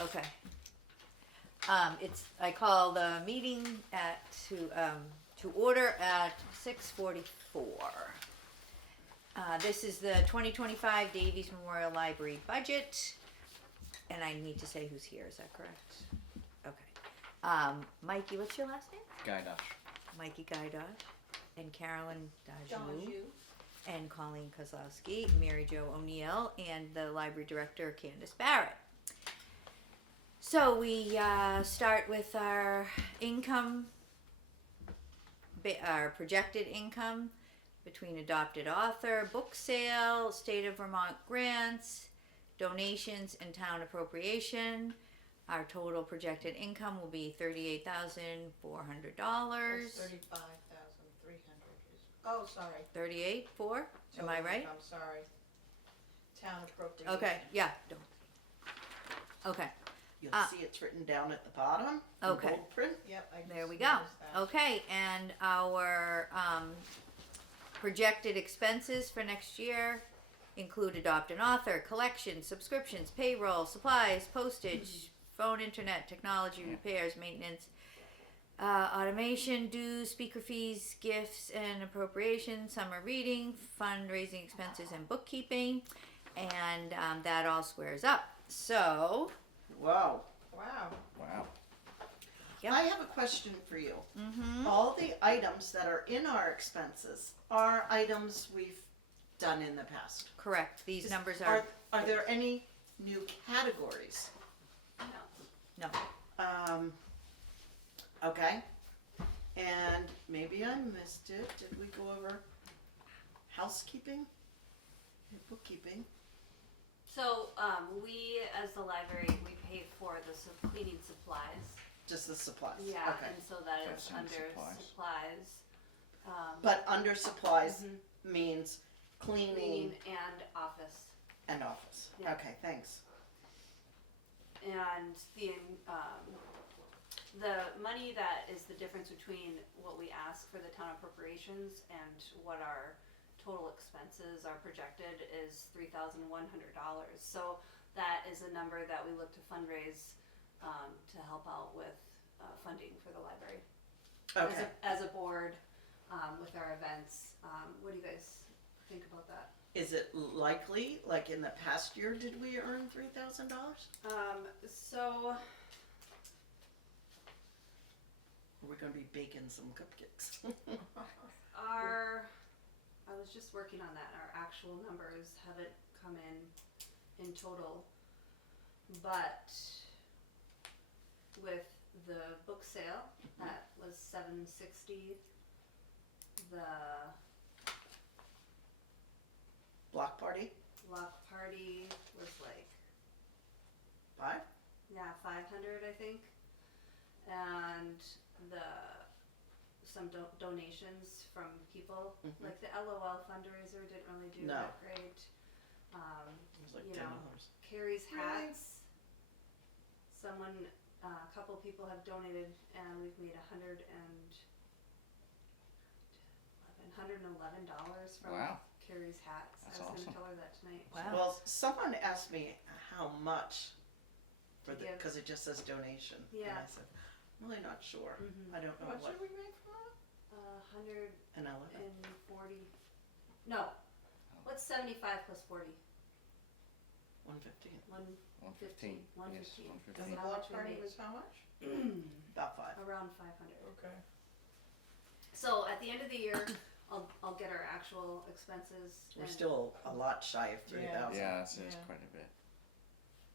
Okay. I call the meeting to order at 6:44. This is the 2025 Davies Memorial Library budget, and I need to say who's here, is that correct? Okay. Mikey, what's your last name? Guydosh. Mikey Guydosh, and Carolyn Dajou, Donahue. and Colleen Kozlowski, Mary Jo O'Neill, and the library director, Candace Barrett. So we start with our income, our projected income between adopted author, book sale, state of Vermont grants, donations, and town appropriation. Our total projected income will be $38,400. That's 35,300. Oh, sorry. 38.4. Am I right? I'm sorry. Town appropriation. Okay. Yeah. Okay. You'll see it's written down at the bottom. In Okay. bold print. Yep. I There just we go. noticed that. Okay, and our projected expenses for next year include adopt an author, collections, subscriptions, payroll, supplies, postage, phone, internet, technology, repairs, maintenance, automation, dues, speaker fees, gifts and appropriation, summer reading, fundraising expenses, and bookkeeping, and that all squares up. So, Wow. Wow. Wow. Yep. I have a question for you. All the items that are in our expenses are items we've done in the past. correct, these numbers are, Are there any new categories? no, Okay. And maybe I missed it. Did we go over housekeeping? Bookkeeping? So, we, as the library, we pay for the cleaning supplies. Just the supplies? Yeah, Okay. and so that is That's in under supplies. supplies. But under supplies means cleaning Cleaning and office. and office. Yeah. Okay, thanks. And the money that is the difference between what we ask for the town appropriations and what our total expenses are projected is $3,100. So that is a number that we look to fundraise to help out with funding for the library. Okay. As a board, with our events. What do you guys think about that? Is it likely, like in the past year, did we earn $3,000? So Or we're gonna be baking some cupcakes? I was just working on that. Our actual numbers haven't come in total, but with the book sale, that was $760. The Block party? block party was like 5? 500, I think, and some donations from people, like the LOL fundraiser didn't really do No. that great. It was like You $10. know, Carrie's Really? hats. A couple people have donated, and we've made $111 from Wow. Carrie's hats. That's I was awesome. gonna tell her that tonight. Wow. Well, someone asked me how much for To the, give. because it just says donation. And Yeah. I said, I'm really not sure. Mhm. I don't know What what. should we make from that? 140. No. What's 75 plus 40? 115. 115. 115. Yes, And 115. the How block much we party made. was how much? About 5. Around 500. Okay. So at the end of the year, I'll get our actual expenses. We're and- still a lot shy of 3,000. Yeah, that's Yeah. quite a bit.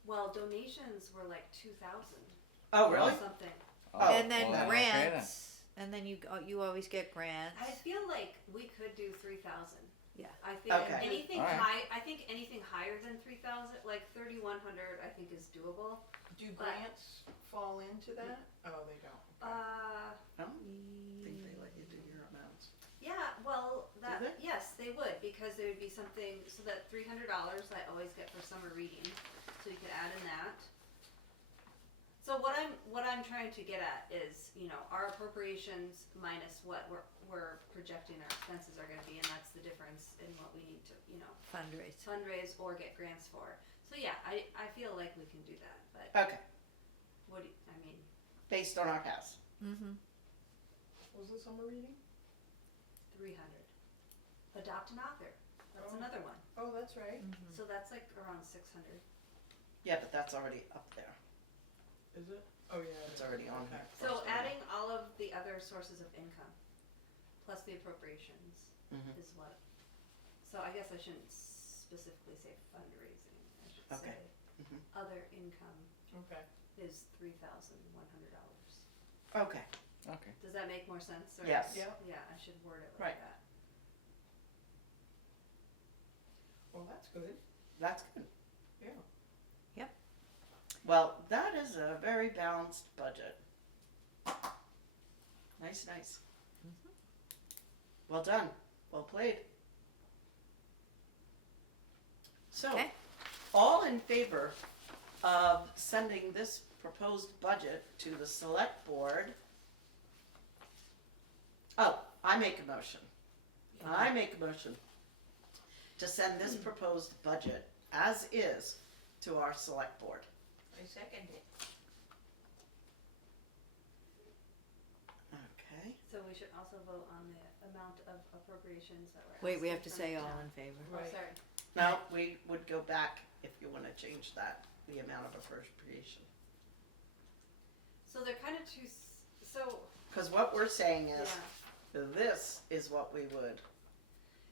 Well, donations were like 2,000. Oh, really? Or something. Oh, and then well, grants, and then you always get grants. I feel like we could do 3,000. Yeah. I think Okay. anything All right. high. I think anything higher than 3,000, like 3,100, I think is doable. Do grants fall into that? Oh, they don't. Okay. I don't think they let you do your amounts. Yeah, well, that they? yes, they would, because there would be something. So that $300 I always get for summer reading, so you could add in that. So what I'm trying to get at is, our appropriations minus what we're projecting our expenses are going to be, and that's the difference in what we need to, Fundraise. fundraise or get grants for. So yeah, I feel like we can do that, but Okay. based on our past. Mm-hmm. What was the summer reading? 300. Adopt an author. That's Oh. another one. Oh, that's right. So that's like around 600. Yeah, but that's already up there. Is it? Oh, yeah. It's already on here. So adding all of the other sources of income, plus the appropriations, Mhm. is what. So I guess I shouldn't specifically say fundraising. I should Okay. say Mhm. other income Okay. is $3,100. Okay. Okay. Does that make more sense? Or Yes. Yeah. Yeah, I should word it like Right. that. Well, that's good. That's good. Yeah. Well, that is a very balanced budget. Nice, nice. Well done. Well played. So, Okay. all in favor of sending this proposed budget to the select board? Oh, I make a motion. I make a motion to send this proposed budget as is to our select board. I second it. Okay. So we should also vote on the amount of appropriations that we're Wait, we have asking to from say the all town. in favor. Oh, Right. sorry. Now, we would go back if you want to change that, the amount of appropriation. So they're kind of two. So Because what we're saying is, yeah. this is what we would.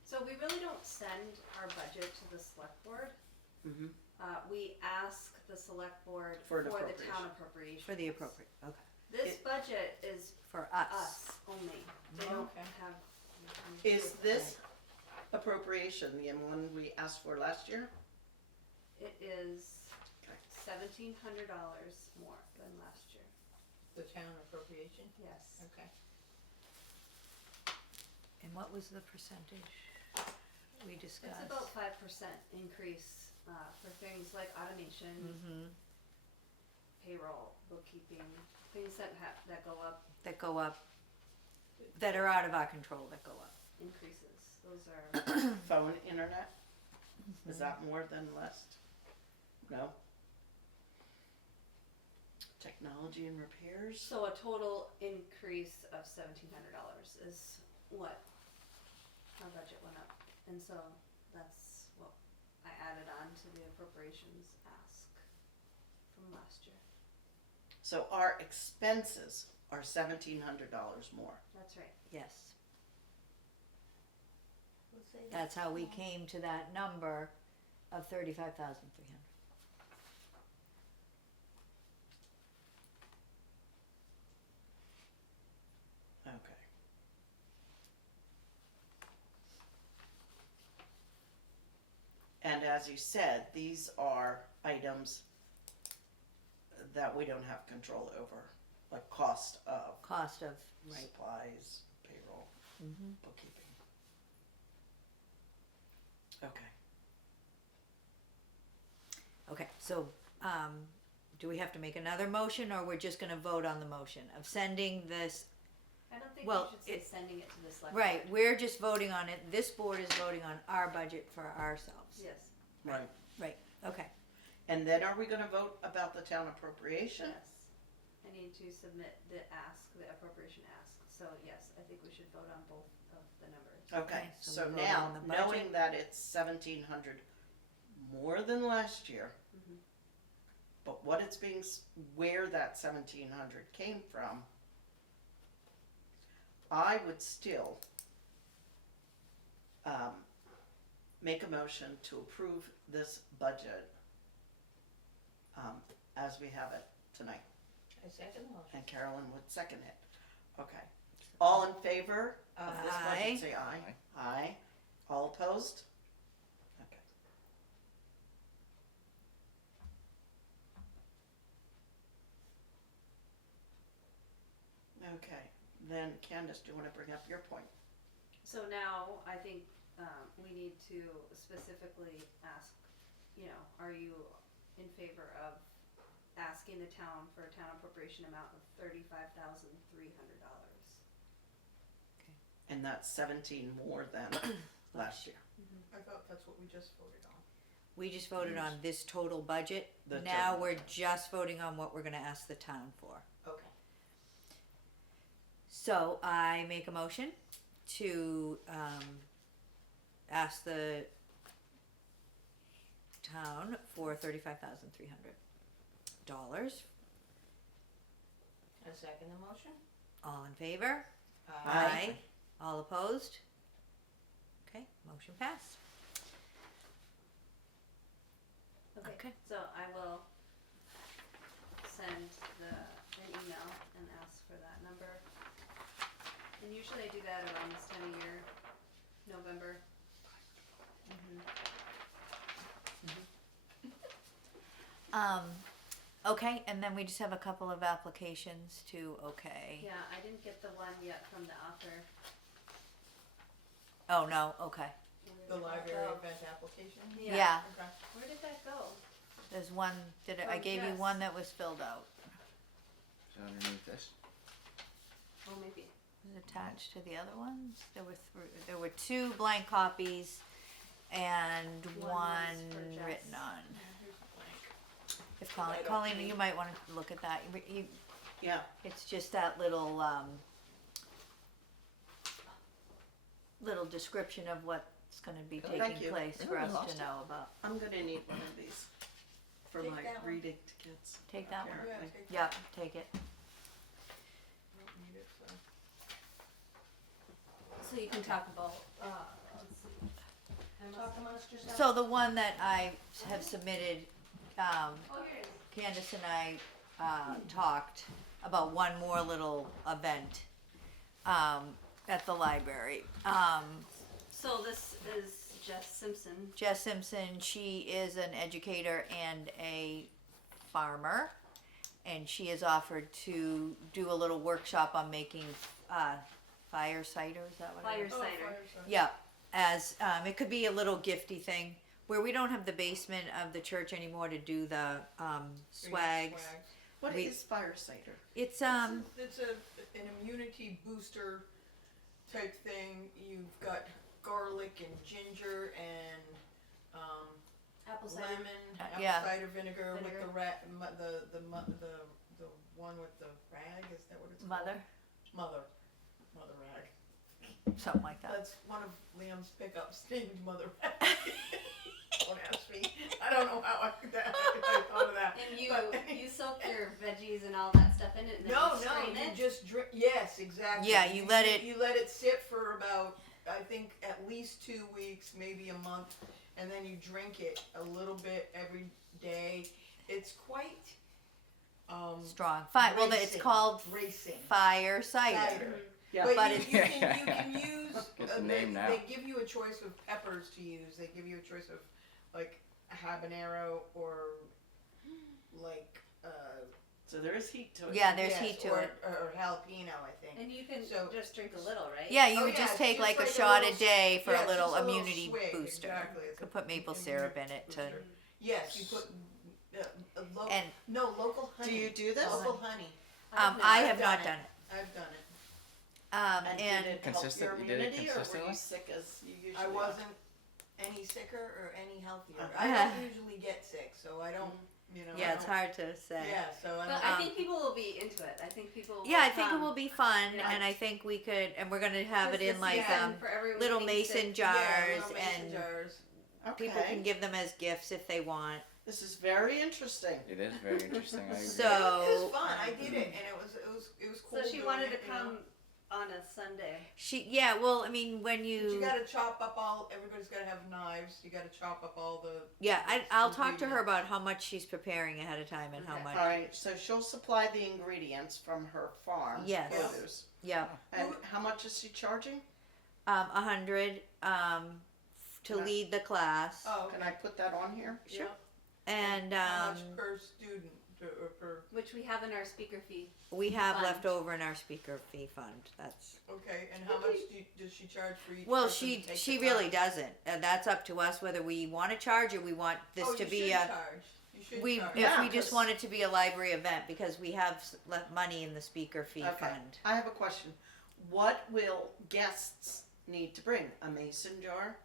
So we really don't send our budget to the select board. Mm-hmm. We ask the select board For for, an the town appropriation. For the appropriate, okay. This It- budget is For us. us only. They don't Okay. have. Is this appropriation the one we asked for last year? It is Okay. $1,700 more than last year. The town appropriation? Yes. Okay. And what was the percentage we discussed? It's about 5% increase for things like automation, Mm-hmm. payroll, bookkeeping, things that go up. That go up, that are out of our control, that go up. Increases. Those are Phone, internet? Is that more than less? No? Technology and repairs? so a total increase of $1,700 is what our budget went up, and so that's what I added on to the appropriations ask from last year. So our expenses are $1,700 more. That's right. Yes. That's how we came to that number of 35,300. Okay. And as you said, these are items that we don't have control over, like cost of Cost of, right. supplies, payroll, Mm-hmm. bookkeeping. Okay. Okay, so, do we have to make another motion, or we're just gonna vote on the motion of sending this? I don't think Well, you should say it- sending it to the select Right, board. we're just voting on it, this board is voting on our budget for ourselves. Yes. Right. Right, okay. And then are we gonna vote about the town appropriation? Yes. I need to submit the ask, the appropriation ask. So yes, I think we should vote on both of the numbers. Okay, Okay, so so we vote now, on the knowing budget. that it's 1,700 more than last year, Mhm. but what it's being, where that 1,700 came from, I would still make a motion to approve this budget as we have it tonight, I second the motion. and Carolyn would second it. Okay, all in favor of this Aye. budget, say aye. Aye. Aye. All opposed? Okay. Okay, then Candace, do you wanna bring up your point? So now I think we need to specifically ask, are you in favor of asking the town for a town appropriation amount of $35,300? And that's 17 more than last year. I thought that's what we just voted on. We just voted on this total budget, The now total we're budget. just voting on what we're gonna ask the town for. Okay. So I make a motion to ask the town for $35,300. I second the motion. All in favor? Aye. All opposed? Okay, motion passed. Okay, Okay. so I will send an email and ask for that number. And usually I do that around this time of year, November. Okay, and then we just have a couple of applications to okay. Yeah, I didn't get the one yet from the author. Oh no, okay. The Where did that library go? event application? Yeah. Okay. Where did that go? There's one. I Oh, gave you yes. one that was filled out. Is it underneath this? Oh, maybe. Was it attached to the other ones? There were two blank copies, and One one was for Jess. written on. Here's the blank. If I don't Colleen, need- you might want to look at that. Yeah. It's just that little little description of what's going to be Thank taking you. place for Oh, I us lost to it. know about. I'm gonna need one of these for Take my that one. reading to kids. Take that one. Yeah, Apparently. take Yep, take it. I don't need it, so. So you can talk about, let's see. Talk amongst yourselves. So the one that I have submitted, Oh, here it is. Candace and I talked about one more little event at the library. So this is Jess Simpson. Jess Simpson, she is an educator and a farmer, and she has offered to do a little workshop on making fire cider. Is that what it Fire is? Oh, cider. fireside. Yeah, as it could be a little gifty thing where we don't have the basement of the church anymore to do the swags. What We- is fire cider? It's It's an immunity booster type thing. You've got garlic and ginger and Apple cider. lemon, apple yeah. cider vinegar with Vinegar. the the one with the rag. Is that what it's mother, called? Mother rag. something like that. That's one of Liam's pickups named Mother Rag. Don't ask me. I don't know how I thought of that. And you But- you soak your veggies and all that stuff in it, and then No, you strain you it. just drink. Yes, exactly. Yeah, you let it- You let it sit for about, I think, at least 2 weeks, maybe a month, and then you drink it a little bit every day. It's quite Strong fire. Well, it's bracing, called bracing fire cider. cider. Yeah. But But you can use. Get the name now. They give you a choice of peppers to use. They give you a choice of like habanero or like. So there is heat to it. Yeah, there's yes, heat to or, it. Or jalapeno, I think. And you can So- just drink a little, right? Yeah, you Oh, would yeah, just it's take just like a like a shot a little- day for yeah, a it's little just a little immunity swig, booster. exactly. It's Could a put maple immunity syrup in it to. booster. Yes, you put And local honey. Do you do this? Local honey. I I've have not done done it. I've done it. And, And did it help Consistent- your you did it immunity, or were you consistently? sick as you usually I are? wasn't any sicker or any healthier. Okay. I don't usually get sick, so I don't. You know. yeah, I it's don't- hard to say. Yeah, so I But don't. I think people will be into it. I think people. Yeah, I will think it come. will be fun, Yeah. and I think we could, and we're gonna have it Tis in the like season for everyone little getting mason sick. jars, yeah, little mason and jars. Okay. people can give them as gifts if they want. This is very interesting. It is very interesting. I agree. So- It was fun. I did it, and it was cool. So she doing wanted it, to you know. come on a Sunday. Well, I mean, when But you, you gotta chop up all. Everybody's gotta have knives. You gotta chop up all the. I'll talk to her ingredients. about how much she's preparing ahead of time and how Okay. much. All right, so she'll supply the ingredients from her farm. Yes. produce. Yeah, And how much is she charging? 100 to Right. lead the class, Oh, Can I put that on here? yeah. and How much per student or per? Which we have in our speaker fee. we have fund. left over in our speaker fee fund. That's Okay, and how much does she charge for each? well, person she to take she the really class? doesn't. That's up to us whether we want to charge or we want this Oh, to you be should a. charge. You should We charge. if Yeah, we just 'cause- want it to be a library event because we have left money in the speaker fee Okay. fund. I have a question. What will guests need to bring? A mason jar?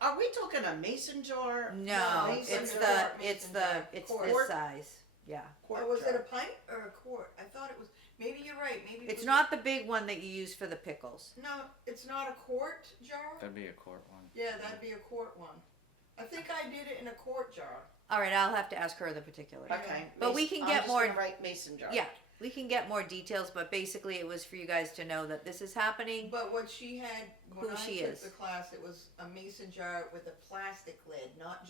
Are we talking a mason jar? No, mason it's jar, the mason it's the jar, it's quart. this size. Yeah. Quart was jar. it a pint or a quart? I thought it was, maybe you're right, maybe it It's was not the big one that you use for the pickles. No, it's not a quart jar? That'd be a quart one. Yeah, that'd be a quart one. I think I did it in a quart jar. All right, I'll have to ask her the particulars. Okay. But we can get I'm more- just gonna write mason jar. Yeah, we can get more details, but basically it was for you guys to know that this is happening. But what she had, when Who I she took is. the class, it was a mason jar with a plastic lid, not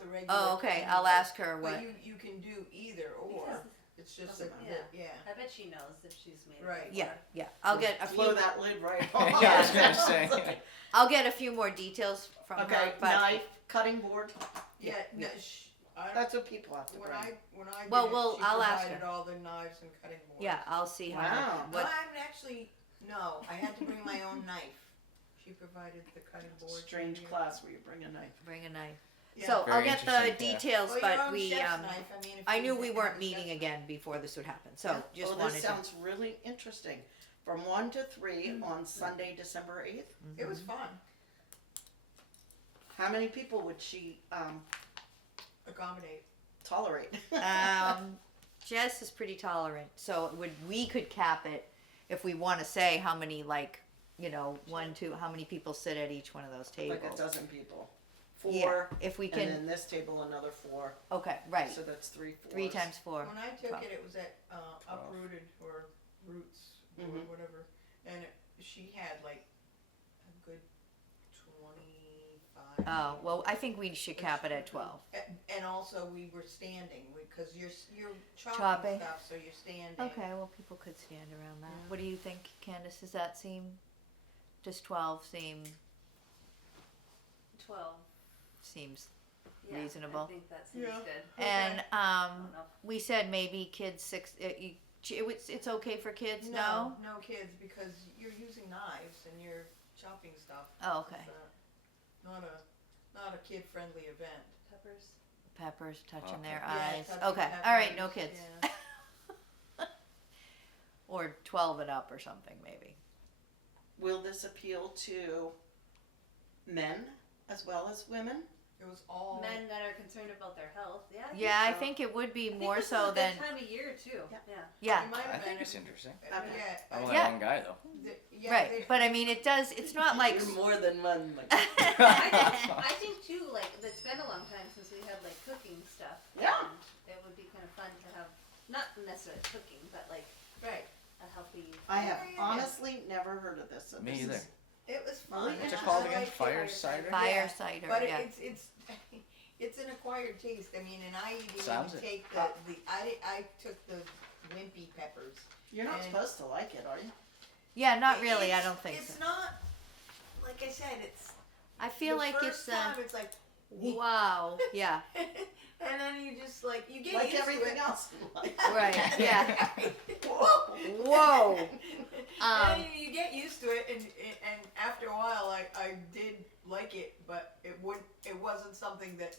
the regular. Oh, okay. candy I'll bar. ask her what. But you can do either or. Because- It's just Doesn't that, matter. yeah. I bet she knows if she's made it. Right. Yeah, yeah. I'll get a Blow few. that lid right off. Yeah, I was gonna say. I'll get a few more details from Okay, her. But knife, cutting board. Yeah, yeah. no, I, That's what people have to when bring. I Well, did it, well, she I'll ask provided her. all the knives and cutting boards. yeah, I'll see how. Wow. No, What, I'm actually, no, I had to bring my own knife. She provided the cutting board. Strange class where you bring a knife. bring a knife. Yeah. So I'll Very get the interesting, yeah. details, Well, your but own we. chef's knife, I mean, if I you knew we have weren't a meeting chef's again before this would happen, so just Oh, wanted this to. sounds really interesting. From 1 to 3 on Sunday, December 8th. knife. It was fun. How many people would she Accommodate. tolerate? Jess is pretty tolerant, so we could cap it if we want to say how many, like, you know, 1, 2, how many people sit at each one of those tables. Like a dozen people. 4. Yeah, if we And can. then this table another 4. Okay, right. So that's 3 fours. 3 times 4. When I took 12. it was at Uprooted or Roots or Mhm. whatever, and she had like a good 25. Oh well, I think we should cap it at 12. And also we were standing because you're chopping, Chopping. stuff, so you're standing. Okay, well people could stand around that. Yeah. What do you think, Candace? Does that seem? Does 12 12. seems Yeah, reasonable? I think that seems Yeah. good. And I don't know. we said maybe kids 6. It's okay for kids. No. No kids because you're using knives and you're chopping stuff. Oh, okay. It's not a kid friendly event. Peppers. Peppers touching Okay. their Yeah, eyes. touching Okay. All right. No peppers, kids. yeah. Or 12 and up or something maybe. Will this appeal to men as well as women? It was all Men that are concerned about their health. Yeah. Yeah, I so. think it would be I think more this so is a than. good time of year too. Yeah. Yeah. Yeah. It might I have think been. it's interesting. Okay. Yeah. I'm only Yeah. one guy though. Yeah, Right, they- but I mean, it does. It's not like. You're more than one. Like, I think too, like, it's been a long time since we had, like, cooking stuff. Yeah. And it would be kind of fun to have, not necessarily cooking, but, like, right. a healthy. I have Yeah, yeah, yeah. honestly never heard of this. So Me this either. is- It was fun. What's What's and it I called again? liked it. Fire cider? Fire Yeah, cider. But Yeah. it's it's an acquired taste. I mean, and I didn't Sounds even it. take I took the wimpy peppers. You're not And- supposed to like it, are you? Yeah, not really. I It's- don't think it's so. not like I said. It's I feel the like first it's. time it's like Wow. Yeah. and then you just like you get Like used everything to it. else in life. Right, yeah. Whoa. Whoa. And then you get used to it, and after a while, I did like it, but it wasn't something that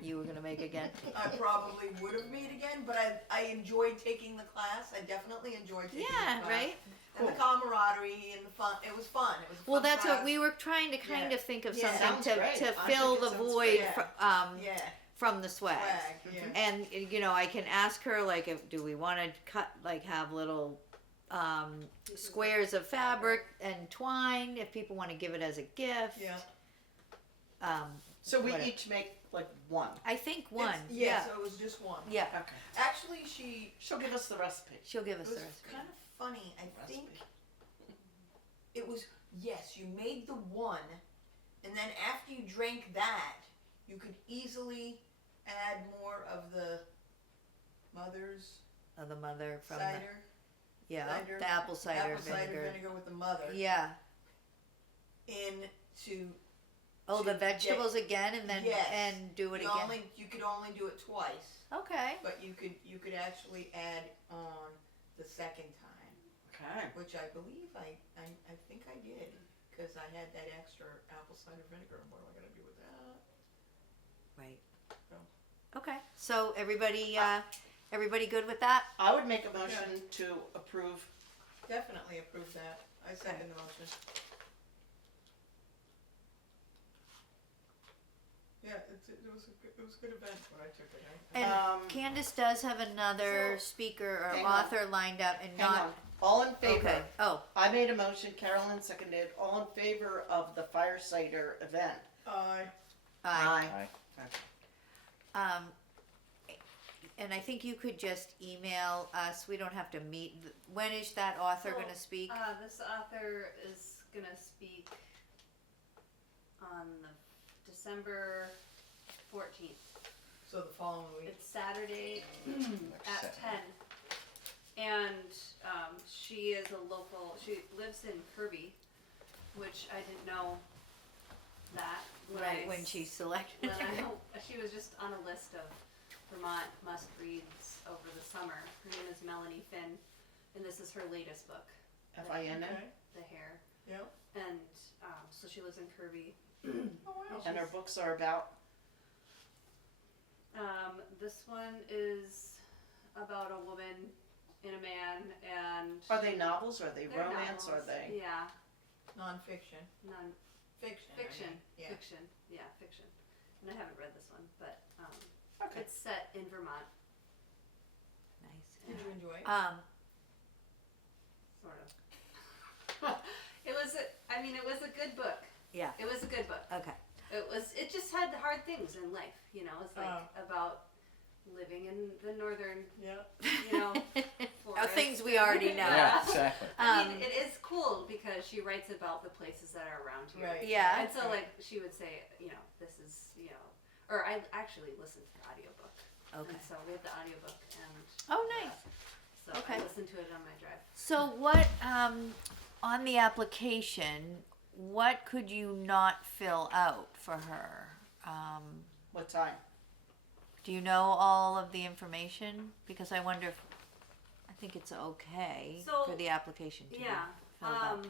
You were gonna make again. I probably would have made again. But I enjoyed taking the class. I definitely enjoyed taking Yeah. the class. Right. And the camaraderie and the fun. It was fun. It was a Well, fun that's class. what we were trying to kind Yeah. of think of Yeah. something Sounds great. to I fill think it the sounds void great. Yeah. from the swag. Swag. Yeah. And you know, I can ask her like, if do we want to have little squares of fabric and twine if people want to give it as a gift. Yeah. So we Whatever. each make like one. I think one. Yeah. So it was just one. Yeah. Okay. Actually, She'll give us the recipe. She'll give us it was the recipe. kind of funny. I Recipe. think it was, yes, you made the one, and then after you drank that, you could easily add more of the mother's Of the mother from cider. the cider- the apple cider apple cider vinegar. vinegar with the mother. Yeah. Into Oh, to the vegetables again, and then Yes. and do it you again. you could only do it twice, Okay. but you could actually add on the second time, Okay. which I believe I think I did because I had that extra apple cider vinegar. What am I gonna do with that? Right. So. Okay. So everybody good with that? I would make a motion to approve. Definitely approve that. I second the motion. Yeah, it was a good event when I took it. And Candace does have another speaker or hang on. author lined up, and Hang not on. All in favor? okay. Oh, I made a motion, Carolyn seconded, all in favor of the Firesider event? Aye. aye. Aye. And I think you could just email us. We don't have to meet. When is that author So, going to speak? This author is gonna speak on the December 14th. So the following week. It's Saturday Next at Saturday. 10. And she is a local, she lives in Kirby, which I didn't know that. When she selected. When I know, she was just on a list of Vermont must-reads over the summer. Her name is Melanie Finn, and this is her latest book, F-I-N-N? Okay. The Hair. Yep. And so she lives in Kirby. Oh wow. And her books are about, This one is about a woman and a man, and are they novels, are they they're romance, are novels. they? Yeah, Non-fiction. Fiction. I fiction. mean. Yeah. Fiction. Yeah, fiction. And I haven't read this one, but Okay. it's set in Vermont, Nice. Did you enjoy it? sort of. It was a good book. Yeah. It was a good book. Okay. It just had hard things in life, you know. It's like Oh. about living in the northern, Yeah. you know, Oh, things forest. we already know. Yeah, exactly. I mean, it is cool because she writes about the places that are around here. Right. Yeah. And so, like, she would say, you know, this is, you know, or I actually listened to the audiobook. Okay. And so we have the audiobook and. Oh, nice. So Okay. I listened to it on my drive. So what on the application? What could you not fill out for her? What time? Do you know all of the information? Because I wonder if I think it's okay So, for the application to Yeah. be filled out.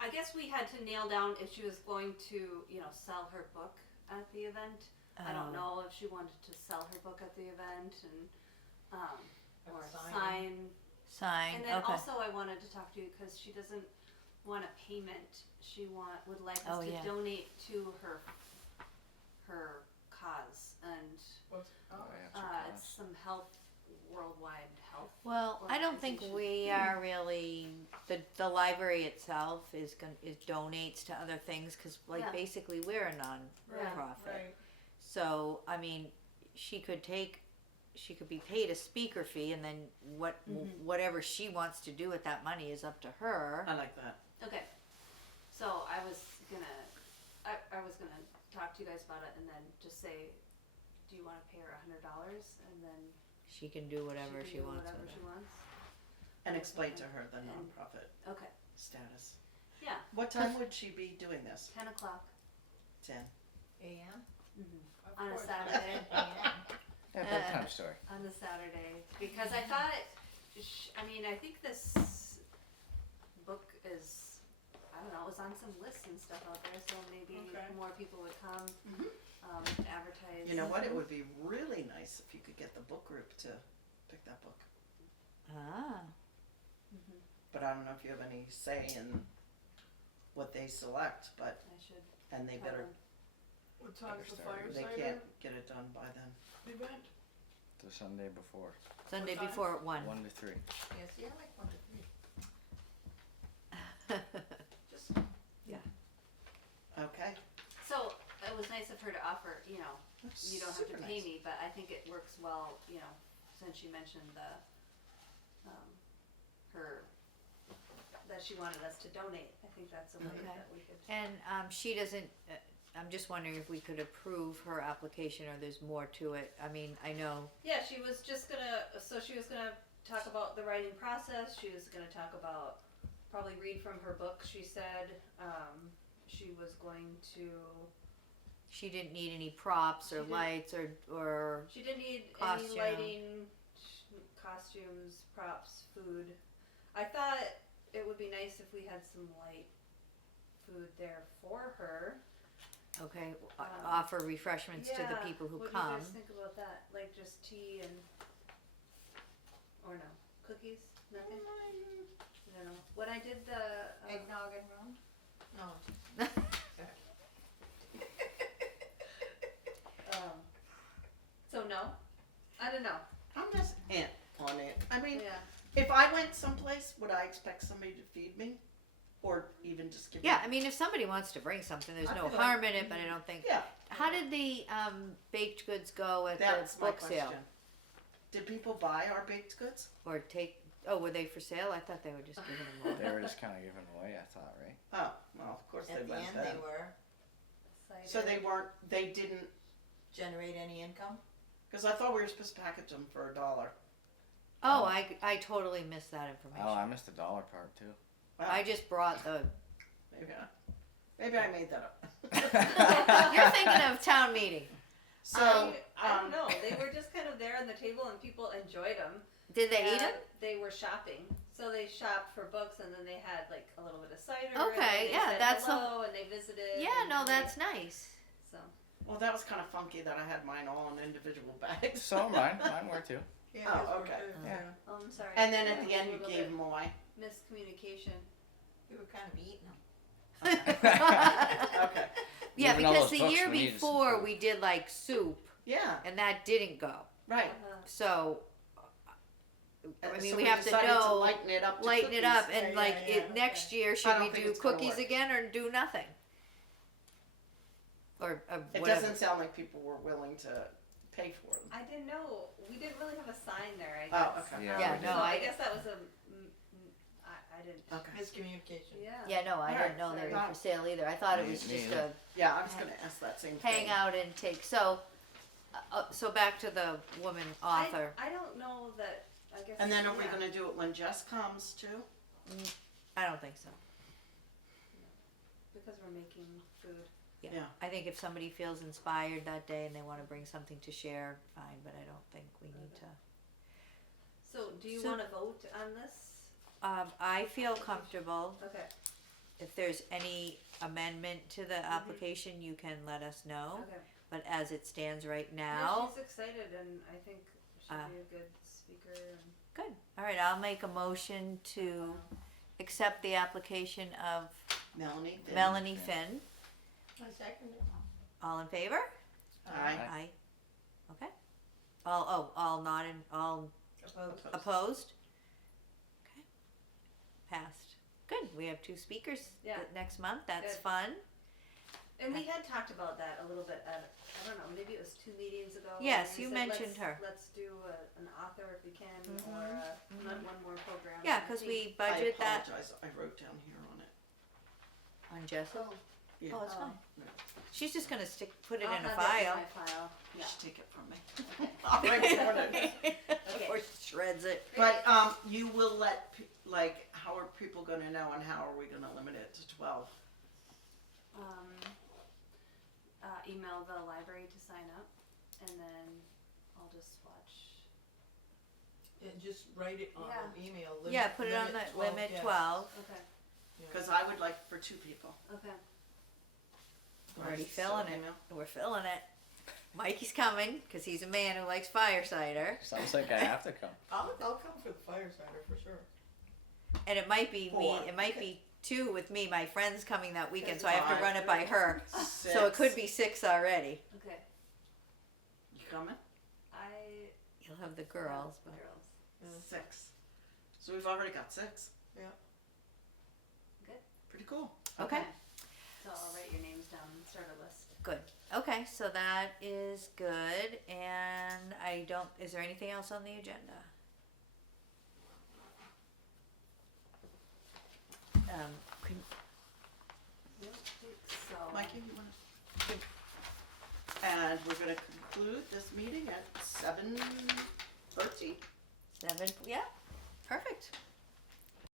I guess we had to nail down if she was going to, you know, sell her book at the event. I don't Oh. know if she wanted to sell her book at the event and or Sign. Sign. And then okay. also I wanted to talk to you because she doesn't want a payment. She would like us Oh, to yeah. donate to her cause, and What's, oh. Oh, yeah, it's some worldwide health. Well, I don't think we are really the library itself is donates to other things because Yeah. basically we're a non-profit. Right. So I mean, she could be paid a speaker fee, and then whatever she wants to do with that money is up to her. I like that. Okay, so I was gonna talk to you guys about it and then just say, do you want to pay her $100 and then She can do whatever can she do wants whatever with she it. wants? And explain to her the And- nonprofit Okay, status. yeah, What time would she be doing this? 10 o'clock 10. A.M. Mm-hmm. On a course. Saturday. A.M. Yeah, bedtime story. on the Saturday because I thought, I think this book is, I don't know, it was on some lists and stuff out there, so maybe Okay. more people would come, advertise. You know what? It would be really nice if you could get the book group to pick that book. Ah. Mhm. But I don't know if you have any say in what they select, but, I should and they tell better, them. What time's the Better they Firesider can't get it done by then. event? The Sunday before. Sunday What time? before at 1. 1 to 3. Yeah, see, I like 1 to 3. Just Okay? So it was nice of her to offer, you know, you don't have to Super pay nice. me, but I think it works well, you know, since you mentioned that she wanted us to donate. I think that's a way Okay. that we could. And she doesn't. I'm just wondering if we could approve her application, or there's more to it. I mean, I know. Yeah, she was just gonna. So she was gonna talk about the writing process. She was gonna talk about probably read from her book. She said she was going to. She didn't need any props or She didn't- lights or She didn't need Costume. any lighting, costumes, props, food. I thought it would be nice if we had some light food there for her. okay, offer refreshments to the people who what come. do you guys think about that? Like just tea and, or no, cookies? Nothing? I don't know. When I did the, eggnog and rum? No. I don't know. I'm just on it. I mean, Yeah. if I went someplace, would I expect somebody to feed me? Or even just give Yeah, me? I mean, if somebody wants to bring something, there's I no feel harm in it, but I don't think. Yeah, How did the baked goods go at that's the my book question. sale? Did people buy our baked goods? Or take? Oh, were they for sale? I thought they were just giving them away. They were just kind of giving away, I thought, right? Oh, well, of course At they the went end, then. they were Cider. So they didn't, generate any income. because I thought we were supposed to package them for $1. Oh, I totally missed that information. Oh, I missed the dollar part too. Wow, I just brought the. maybe I made that up. You're thinking of town meeting. So, I don't know. They were just kind of there on the table, and people enjoyed them. Did they eat them? They were shopping, so they shopped for books, and then they had like a little bit of cider. Okay, and they yeah, said that's hello, and they visited. Yeah, and no, they- that's nice. so. well, that was kind of funky that I had mine all in individual bags. So mine were too. Yeah, Oh, those were okay. good, Yeah. Oh, I'm sorry. And then at There the was end, a you little gave bit them away. miscommunication. You were kind of eating them. Okay. Yeah, Moving all because those the books, year we needed some before food. we did like soup, Yeah, and that didn't go. right. So, I mean, So we have to decided know, lighten it up. To lighten it cookies. up, and Yeah, like yeah, it, next year, I should don't we think do it's gonna cookies work. again or do nothing? Or It whatever. doesn't sound like people were willing to pay for them. I didn't know. We didn't really have a sign there. I Oh, guess. okay. Yeah, Yeah, we no, did. So I- I guess that was a. I didn't. Okay. Miscommunication. Yeah. Yeah, no, I All didn't right, know they sorry. were for sale either. I thought it Me- was me just either. a Yeah, I was going to ask that same thing. hang out and take. So, so back to the woman author. I don't know that. I guess. And then are we yeah. going to do it when Jess comes too? I don't think so. Because we're making food. Yeah. Yeah. I think if somebody feels inspired that day and they want to bring something to share, fine. But I don't think we need to. So, do you So- want to vote on this? I feel comfortable. Okay. If there's any amendment to the application, you can let us know. Okay. But as it stands right Yeah, now, she's excited, and I think she'll be a good speaker. And good. All right, I'll make a motion to accept the application of Melanie? Finn? Melanie Finn. I second it. All in favor? Aye. Aye. Okay. All not in, all Opposed. opposed? Okay. Passed. Good. We have 2 speakers Yeah. next month. That's Good. fun. we had talked about that a little bit at, I don't know, maybe it was 2 meetings ago. Yes, and we you said, mentioned let's, her. Let's do an author if we can, or one more program. Yeah, I because think- we budget I that apologize. I wrote down here on it. on Jessica. Yeah. Oh, it's Oh. fine. She's just gonna put it I'll in a have that file. in my file. You Yeah. should take it from me. I'll write down it. Or she shreds it. But you will let like how are people going to know, and how are we going to limit it to 12? Email the library to sign up, and then I'll just watch. And just write it on Yeah. an email. Yeah, put it on the limit guests. 12. Okay. Because I would like for 2 people. Okay. We're already So filling it. email. We're filling it. Mikey's coming because he's a man who likes fire cider. Sounds like I have to come. I'll come for the fire cider for sure. And it might be me. 4. It might be 2 with me. My friend's coming that weekend, Because so I have to 5. run it by her. 6. So it could be 6 already. Okay. You coming? I. You'll have the girls, but Girls. 6. So we've already got 6. Yeah. Good. Pretty cool. okay. So I'll write your names down and start a list. Good. Okay, so that is good. And I don't. Is there anything else on the agenda? Can, I don't think so. Mikey, you want to? And we're going to conclude this meeting at 7:30. 7. Yeah. Perfect.